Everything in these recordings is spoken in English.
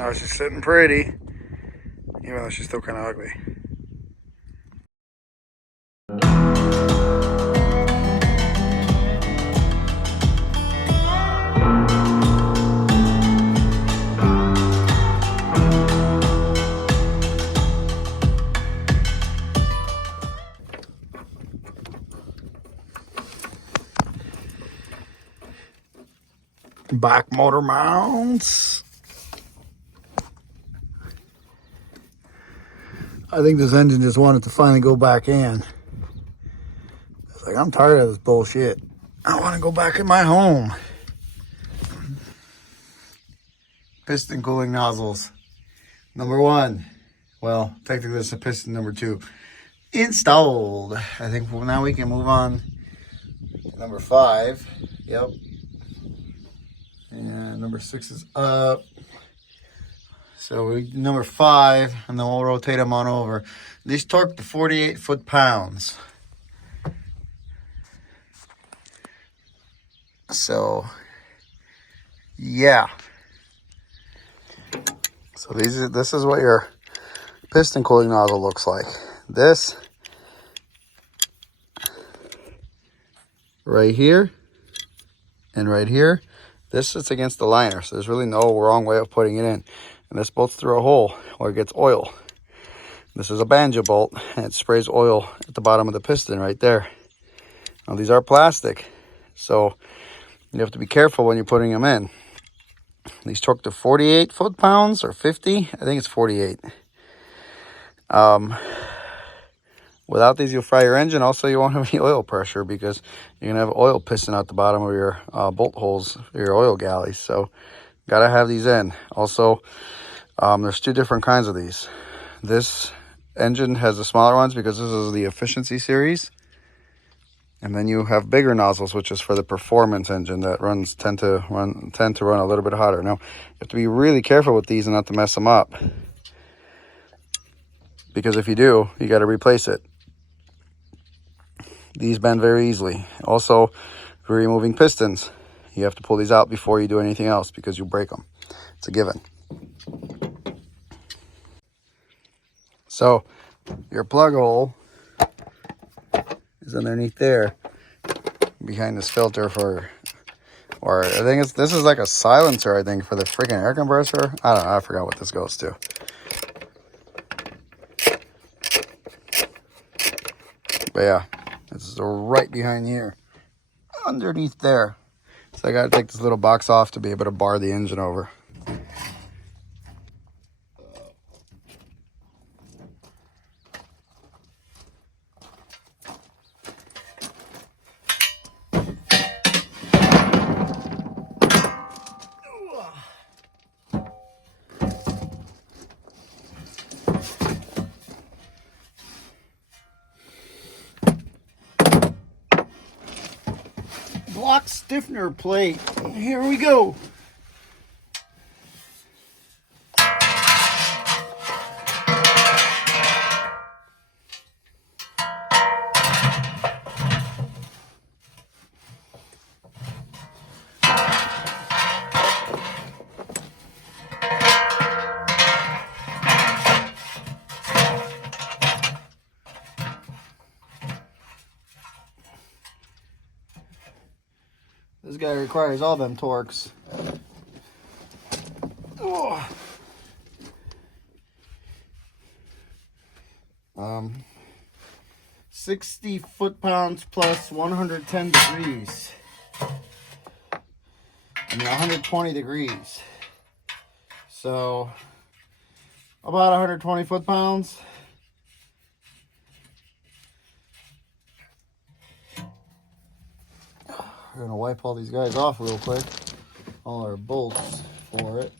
Now she's sitting pretty, even though she's still kind of ugly. Back motor mounts. I think this engine just wanted to finally go back in. It's like, I'm tired of this bullshit. I want to go back in my home. Piston cooling nozzles. Number 1. Well, technically this is piston number 2. Installed. I think now we can move on to number 5. Yep. And number 6 is up. So number 5, and then we'll rotate them on over. These torque to 48 foot-pounds. So, yeah. So this is what your piston cooling nozzle looks like. This right here and right here. This sits against the liner, so there's really no wrong way of putting it in. And this bolts through a hole where it gets oil. This is a banjo bolt, and it sprays oil at the bottom of the piston right there. Now these are plastic, so you have to be careful when you're putting them in. These torque to 48 foot-pounds or 50. I think it's 48. Without these, you'll fry your engine. Also, you won't have any oil pressure because you're going to have oil piston out the bottom of your bolt holes, your oil galleys. So, got to have these in. Also, there's 2 different kinds of these. This engine has the smaller ones because this is the efficiency series. And then you have bigger nozzles, which is for the performance engine that tend to run a little bit hotter. Now, you have to be really careful with these and not to mess them up. Because if you do, you got to replace it. These bend very easily. Also, if you're removing pistons, you have to pull these out before you do anything else because you break them. It's a given. So, your plug hole is underneath there, behind this filter or I think this is like a silencer, I think, for the freaking air compressor. I don't know, I forgot what this goes to. But yeah, this is right behind here, underneath there. So I got to take this little box off to be able to bar the engine over. Block stiffener plate. Here we go. This guy requires all them torques. Oh. 60 foot-pounds plus 110 degrees. I mean 120 degrees. So about 120 foot-pounds. We're gonna wipe all these guys off real quick. All our bolts for it.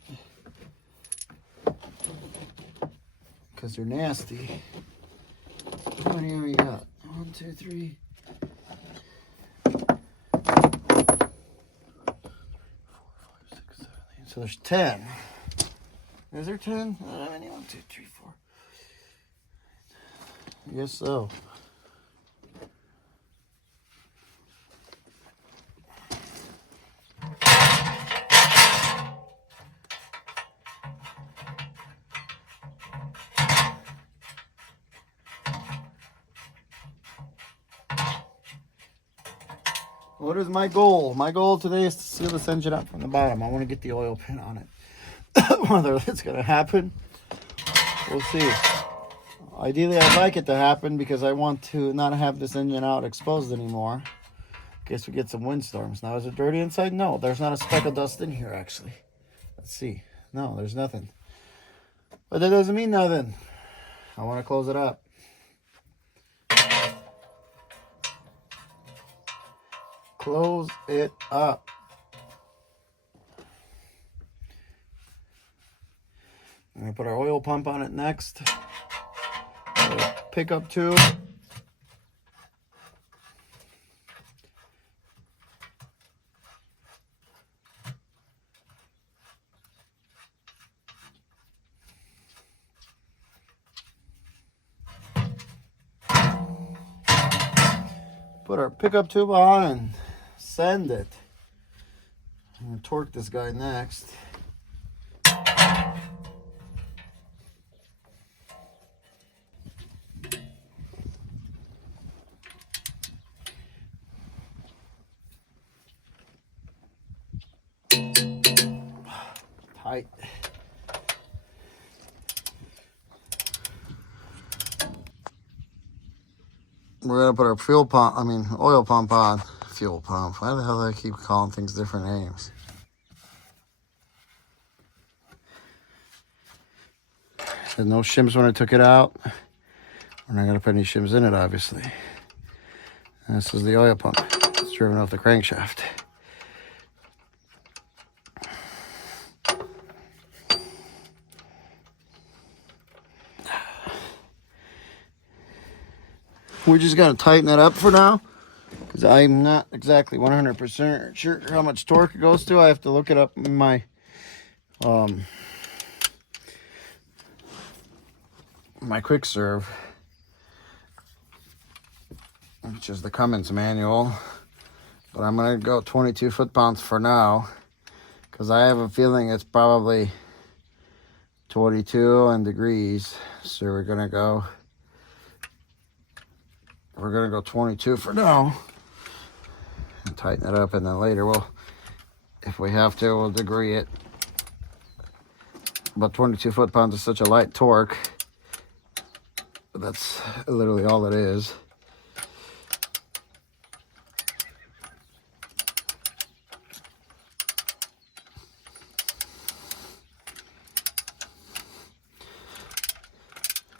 Because they're nasty. How many have we got? 1, 2, 3. 4, 5, 6, 7, 8. So there's 10. Is there 10? 1, 2, 3, 4. I guess so. What is my goal? My goal today is to seal this engine up from the bottom. I want to get the oil pan on it. Whether it's going to happen, we'll see. Ideally, I'd like it to happen because I want to not have this engine out exposed anymore. In case we get some windstorms. Now, is it dirty inside? No, there's not a speck of dust in here, actually. Let's see. No, there's nothing. But that doesn't mean nothing. I want to close it up. Close it up. I'm going to put our oil pump on it next. Pickup tube. Put our pickup tube on and send it. I'm going to torque this guy next. Tight. We're gonna put our oil pump on. Fuel pump. Why the hell do I keep calling things different names? There's no shims when I took it out. We're not gonna put any shims in it, obviously. And this is the oil pump. It's driven off the crankshaft. We're just gonna tighten it up for now because I'm not exactly 100% sure how much torque it goes to. I have to look it up in my my quick serve, which is the Cummins manual. But I'm gonna go 22 foot-pounds for now because I have a feeling it's probably 22 in degrees. So we're gonna go 22 for now and tighten it up, and then later if we have to, we'll degree it. But 22 foot-pounds is such a light torque. That's literally all it is.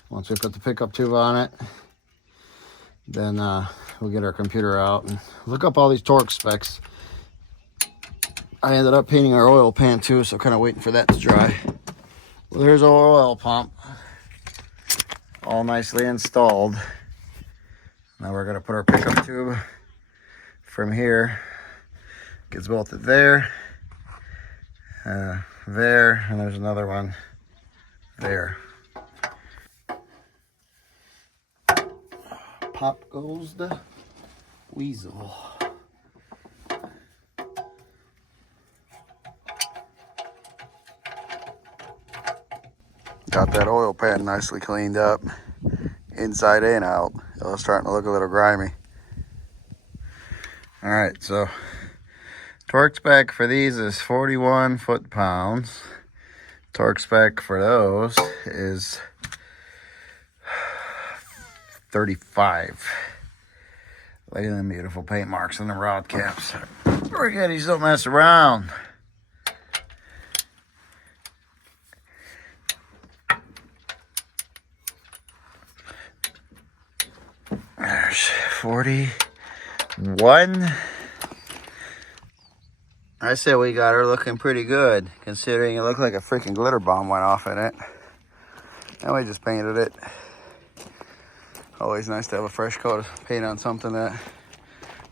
Once we put the pickup tube on it, then we'll get our computer out and look up all these torque specs. I ended up painting our oil pan too, so kind of waiting for that to dry. Well, here's our oil pump, all nicely installed. Now we're gonna put our pickup tube from here. Gets bolted there, there, and there's another one there. Pop goes the weasel. Got that oil pan nicely cleaned up, inside and out. It was starting to look a little grimy. All right, so torque spec for these is 41 foot-pounds. Torque spec for those is 35. Look at them beautiful paint marks on the rod caps. Rigatties don't mess around. There's 41. I say we got her looking pretty good, considering it looked like a freaking glitter bomb went off in it. And we just painted it. Always nice to have a fresh coat of paint on something that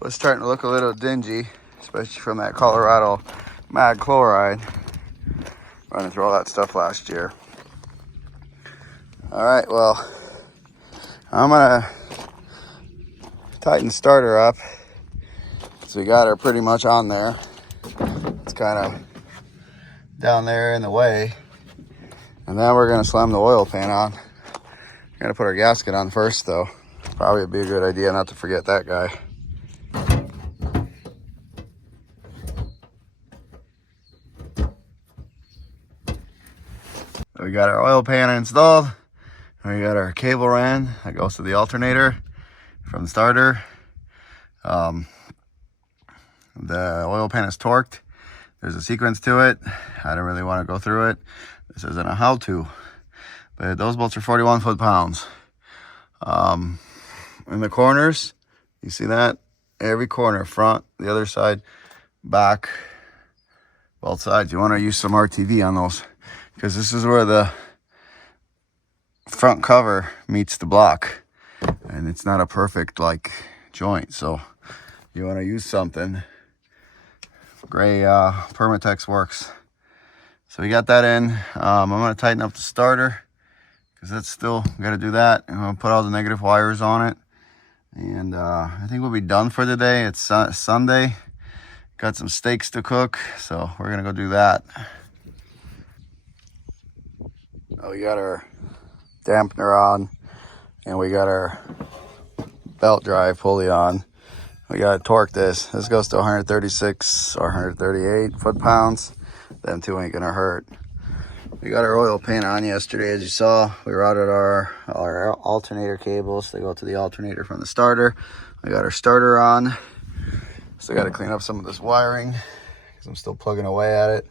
was starting to look a little dingy, especially from that Colorado mag chloride. Running through all that stuff last year. All right, well, I'm gonna tighten the starter up. So we got her pretty much on there. It's kind of down there in the way. And then we're gonna slam the oil pan on. Gotta put our gasket on first though. Probably would be a good idea not to forget that guy. We got our oil pan installed. We got our cable ran that goes to the alternator from the starter. The oil pan is torqued. There's a sequence to it. I don't really want to go through it. This isn't a how-to. But those bolts are 41 foot-pounds. In the corners, you see that? Every corner, front, the other side, back, both sides. You want to use some RTV on those, because this is where the front cover meets the block, and it's not a perfect like joint, so you want to use something. Gray Permatex works. So we got that in. I'm going to tighten up the starter, because that's still got to do that. I'm going to put all the negative wires on it, and I think we'll be done for today. It's Sunday. Got some steaks to cook, so we're going to go do that. Oh, we got our dampener on, and we got our belt drive pulley on. We got to torque this. This goes to 136 or 138 foot-pounds. Them two ain't going to hurt. We got our oil pan on yesterday, as you saw. We routed our alternator cables. They go to the alternator from the starter. We got our starter on. Still got to clean up some of this wiring, because I'm still plugging away at it.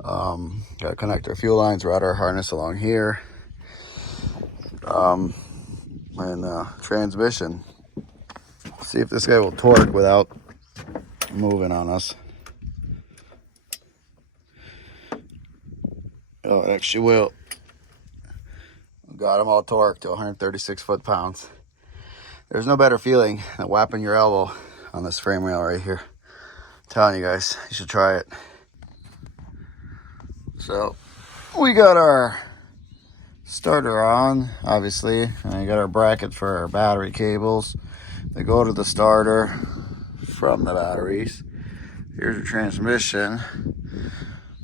Got to connect our fuel lines, route our harness along here. And transmission. See if this guy will torque without moving on us. Oh, it actually will. Got them all torqued to 136 foot-pounds. There's no better feeling than whapping your elbow on this frame rail right here. I'm telling you guys, you should try it. So we got our starter on, obviously, and we got our bracket for our battery cables. They go to the starter from the batteries. Here's your transmission.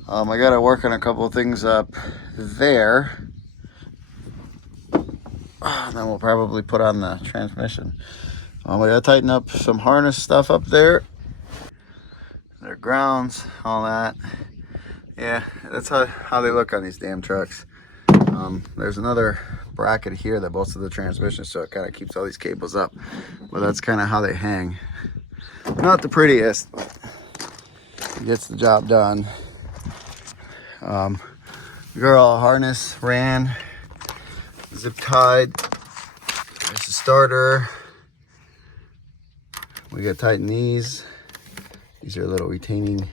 I got to work on a couple of things up there. And then we'll probably put on the transmission. We got to tighten up some harness stuff up there. Their grounds, all that. Yeah, that's how they look on these damn trucks. There's another bracket here that bolts to the transmission, so it kind of keeps all these cables up. But that's kind of how they hang. Not the prettiest, but it gets the job done. We got all harness ran, zip tied. There's the starter. We got to tighten these. These are little retaining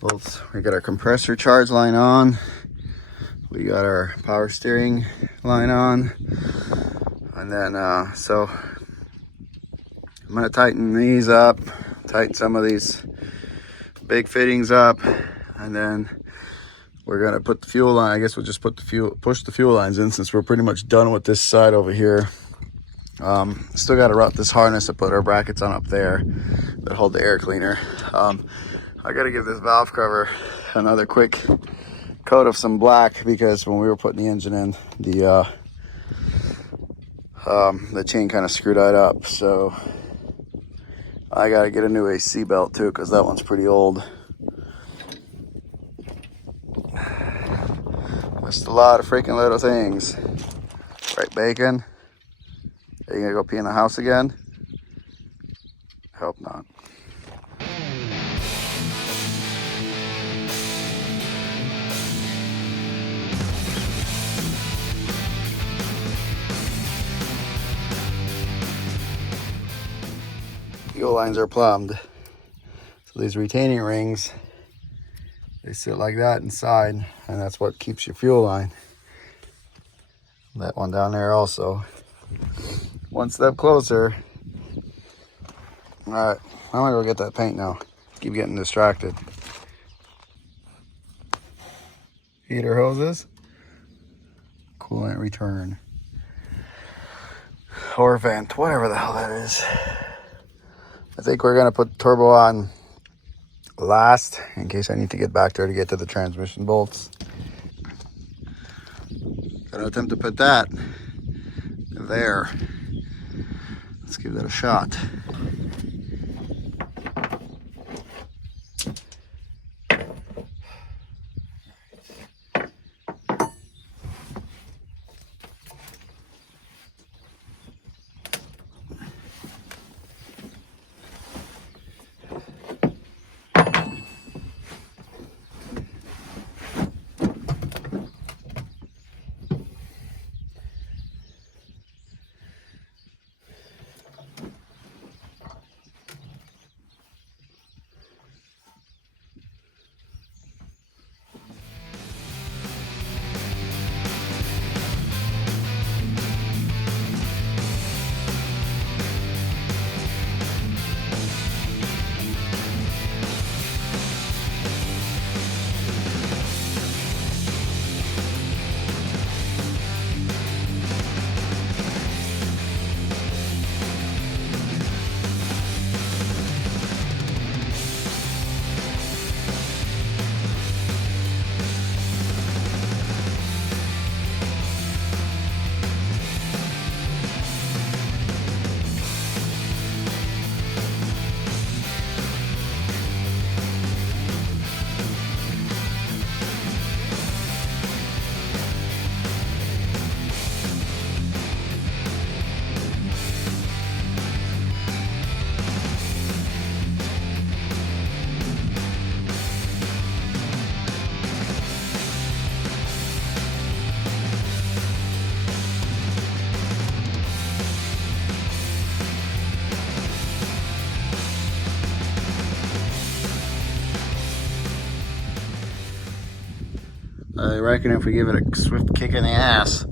bolts. We got our compressor charge line on. We got our power steering line on. And then, so I'm gonna tighten these up, tighten some of these big fittings up, and then we're gonna put the fuel line. I guess we'll just push the fuel lines in, since we're pretty much done with this side over here. Still got to route this harness and put our brackets on up there that hold the air cleaner. I got to give this valve cover another quick coat of some black, because when we were putting the engine in, the chain kind of screwed that up. So I got to get a new AC belt too, because that one's pretty old. Just a lot of freaking little things. Right, Bacon? Are you gonna go pee in the house again? Hope not. Fuel lines are plumbed. So these retaining rings, they sit like that inside, and that's what keeps your fuel line. That one down there also. One step closer. All right, I'm gonna go get that paint now. Keep getting distracted. Heater hoses. Coolant return. Or vent, whatever the hell that is. I think we're gonna put turbo on last, in case I need to get back there to get to the transmission bolts. Gonna attempt to put that there. Let's give that a shot. reckon if we give it a swift kick in the ass,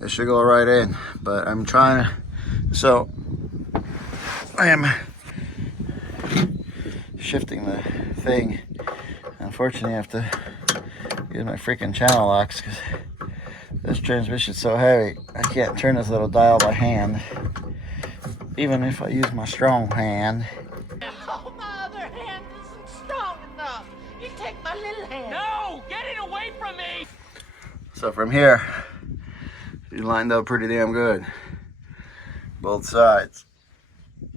it should go right in. But I'm trying to, so I am shifting the thing. Unfortunately, I have to use my freaking channel locks because this transmission's so heavy. I can't turn this little dial by hand, even if I use my strong hand. Oh, my other hand isn't strong enough. You take my little hand. No, get it away from me. So from here, she's lined up pretty damn good, both sides.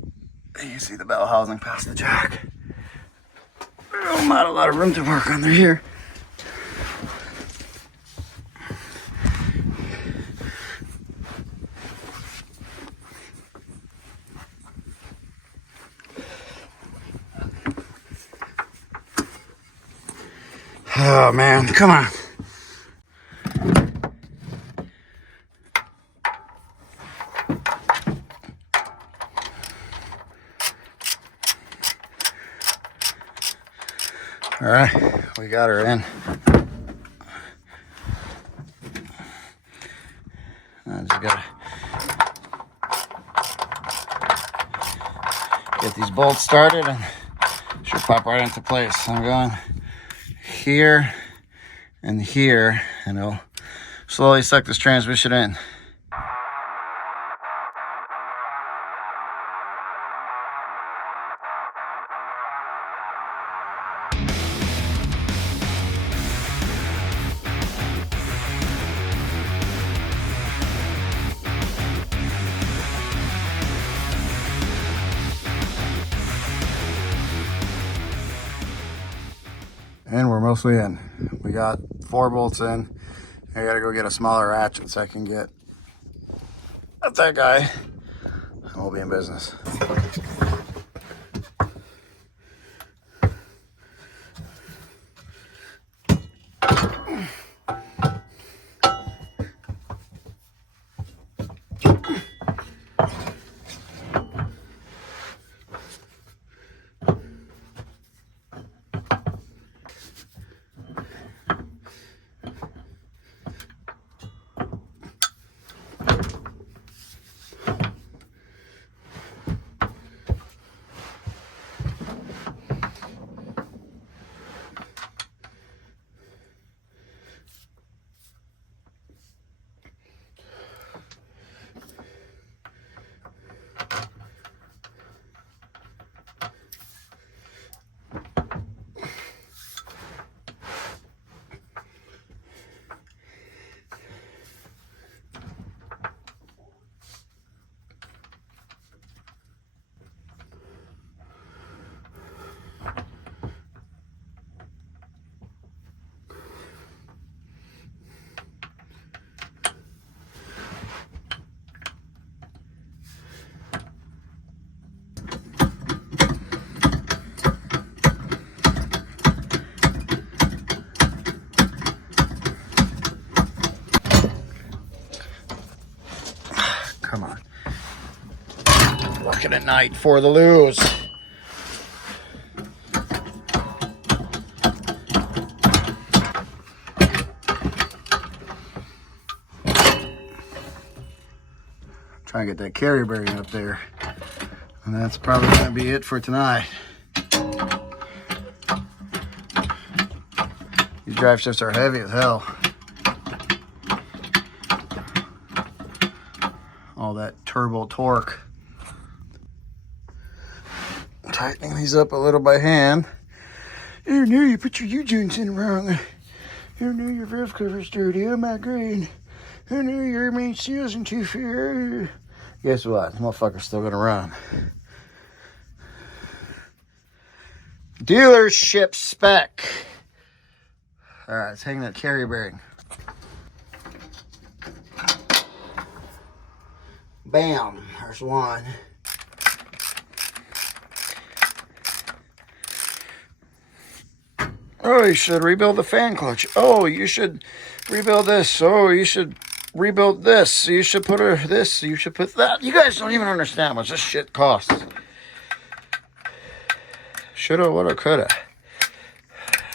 You can see the bell housing past the jack. Not a lot of room to work on there here. Oh man, come on. All right, we got her in. I just gotta get these bolts started and she'll pop right into place. I'm going here and here, and it'll slowly suck this transmission in. And we're mostly in. We got 4 bolts in. I gotta go get a smaller ratchet so I can get at that guy, and we'll be in business. Come on. Working at night for the lose. Try and get that carrier bearing up there. And that's probably going to be it for tonight. These drive shafts are heavy as hell. All that turbo torque. Tightening these up a little by hand. Oh no, you put your U-joints in wrong. Oh no, your valve cover's dirty. Oh my god. Oh no, your main seal isn't too fair. Guess what? This motherfucker's still gonna run. Dealership spec. Alright, let's hang that carrier bearing. Bam, there's one. Oh, you should rebuild the fan clutch. Oh, you should rebuild this. Oh, you should rebuild this. You should put this. You should put that. You guys don't even understand how much this shit costs. Shoulda, woulda, coulda.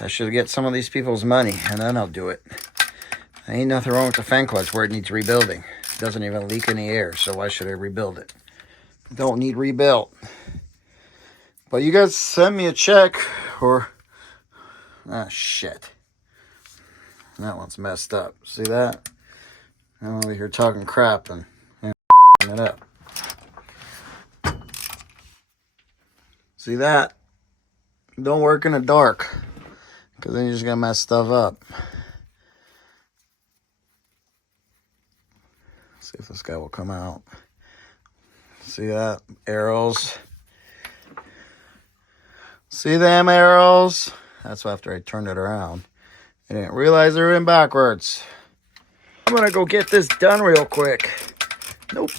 I should get some of these people's money, and then I'll do it. Ain't nothing wrong with the fan clutch where it needs rebuilding. It doesn't even leak any air, so why should I rebuild it? Don't need rebuilt. But you guys send me a check or... Ah, shit. That one's messed up. See that? I'm over here talking crap and it up. See that? Don't work in the dark, because then you're just going to mess stuff up. See if this guy will come out. See that? Arrows. See them arrows? That's after I turned it around. I didn't realize they were in backwards. I'm going to go get this done real quick. Nope.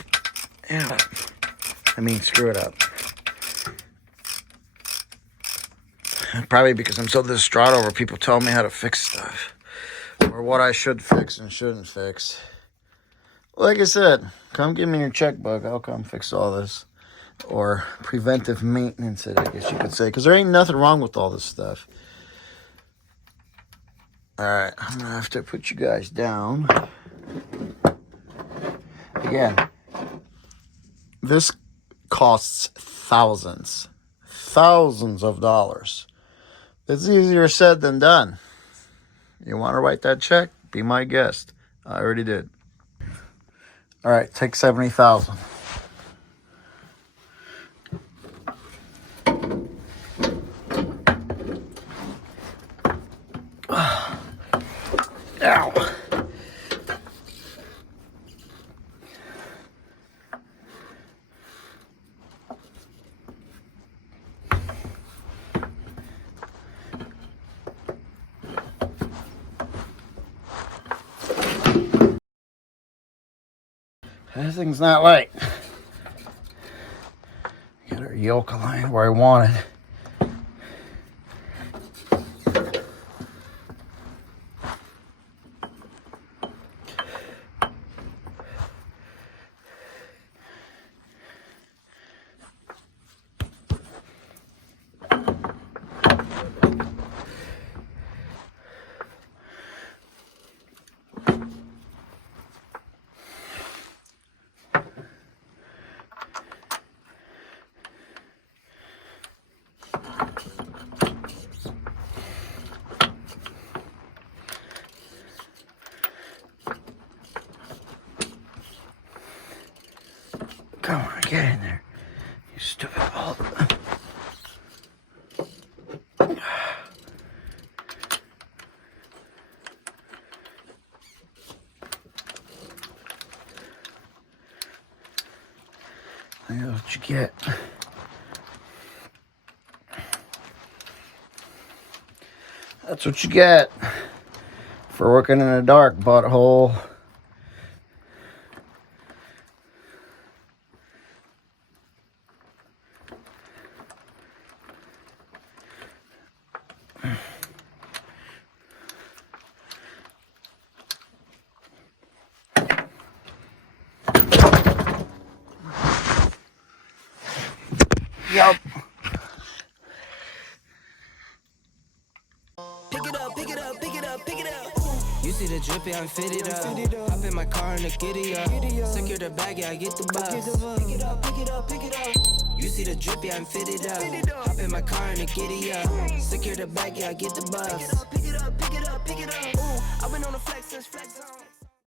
Yeah. I mean, screw it up. Probably because I'm so distraught over people telling me how to fix stuff. Or what I should fix and shouldn't fix. Like I said, come give me your checkbook. I'll come fix all this. Or preventive maintenance, I guess you could say. Because there ain't nothing wrong with all this stuff. Alright, I'm going to have to put you guys down. Again, this costs thousands of dollars. It's easier said than done. You want to write that check? Be my guest. I already did. All right, take $70,000. Ow. That thing's not light. Got our yoke aligned where I want it. Come on, get in there, you stupid bolt. That's what you get. That's what you get for working in a dark, butthole. Yup. Pick it up, pick it up, pick it up, pick it up. You see the drippy, I'm fitted up. Hop in my car and the giddy up. Secure the bag, yeah, I get the bus. Pick it up, pick it up, pick it up. You see the drippy, I'm fitted up. Hop in my car and the giddy up. Secure the bag, yeah, I get the bus. Pick it up, pick it up, pick it up, pick it up. I've been on the flex since flex zone.